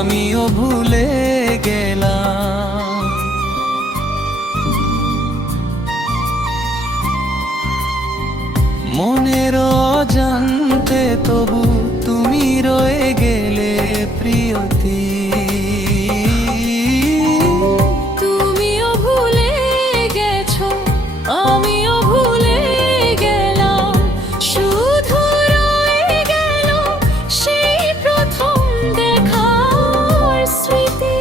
আমিও ভুলে গেলাম। মনের অজান্তে তবু তুমি রয়ে গেলে প্রিয়তী। তুমিও ভুলে গেছো, আমিও ভুলে গেলাম, শুধু রয়ে গেল সেই প্রথম দেখার স্মৃতি।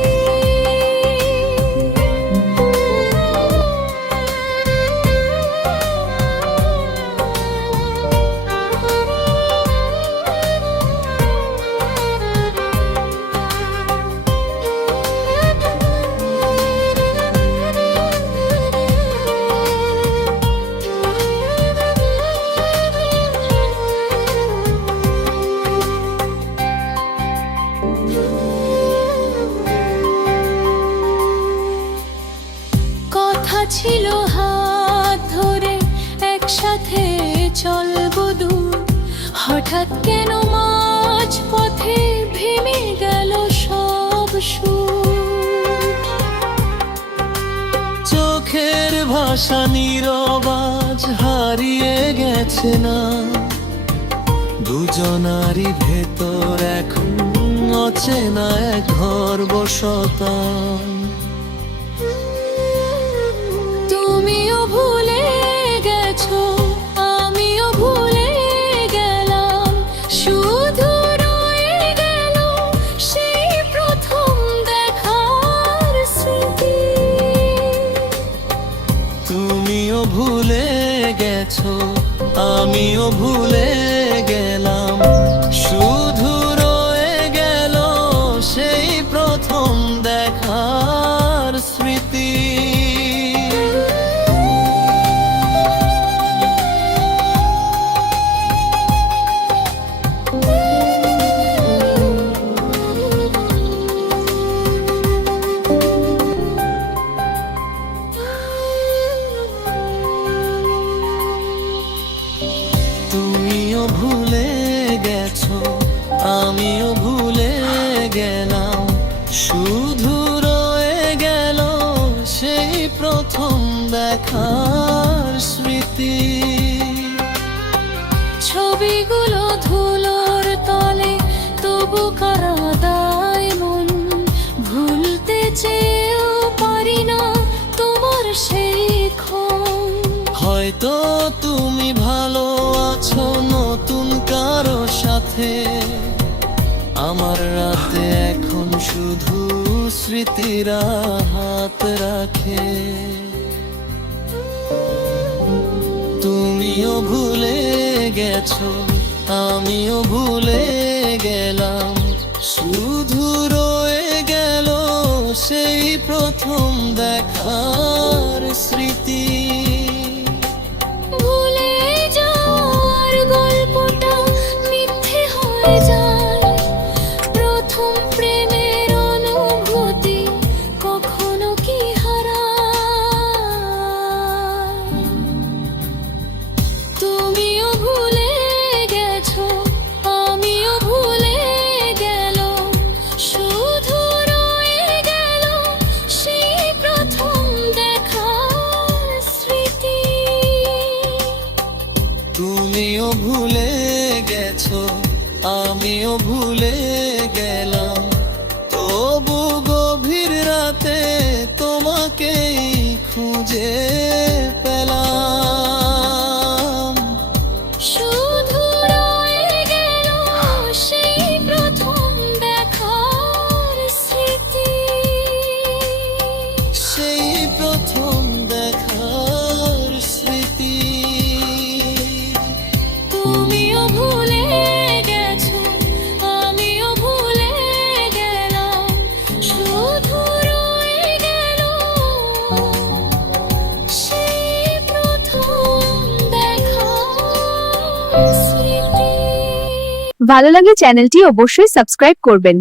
কথা ছিল হাত ধরে একসাথে চলবো দূর, হঠাৎ কেন মাঝ পথে ভেঙে গেল সব সুর। চোখের ভাষা নীরবাজ হারিয়ে গেছে না, দুজনারই ভেতর এখন অচেনা এক ঘর বসতাম। তুমিও ভুলে গেছো, আমিও ভুলে গেলাম, শুধু রয়ে গেল সেই প্রথম দেখার স্মৃতি। তুমিও ভুলে গেছো, আমিও ভুলে গেলাম, শুধু রয়ে গেল সেই প্রথম দেখার স্মৃতি। তুমিও ভুলে গেছো, আমিও ভুলে গেলাম, শুধু রয়ে গেল সেই প্রথম দেখার স্মৃতি। ছবিগুলো ধুলোর তলে তবু কারাদায় মন, ভুলতে চেয়েও পারি না তোমার সেই ক্ষণ। হয়তো তুমি ভালো আছো নতুন কারো সাথে, আমার রাতে এখন শুধু স্মৃতিরা হাত রাখে। তুমিও ভুলে গেছো, আমিও ভুলে গেলাম, শুধু রয়ে গেল সেই প্রথম দেখার স্মৃতি। ভুলে যাওয়ার গল্পটা মিথ্যে হয়ে যায়, প্রথম প্রেমের অনুভূতি কখনো কি হারায়। তুমিও ভুলে গেছো, আমিও ভুলে গেলাম, শুধু রয়ে গেল সেই প্রথম দেখার স্মৃতি। তুমিও ভুলে গেছো, আমিও ভুলে গেলাম, তবু গভীর রাতে তোমাকেই খুঁজে পেলাম। শুধু রয়ে গেল সেই প্রথম দেখার স্মৃতি। সেই প্রথম দেখার স্মৃতি। তুমিও ভুলে গেছো, আমিও ভুলে গেলাম, শুধু রয়ে গেল সেই প্রথম দেখার স্মৃতি। ভালো লাগলে চ্যানেলটি অবশ্যই সাবস্ক্রাইব করবেন।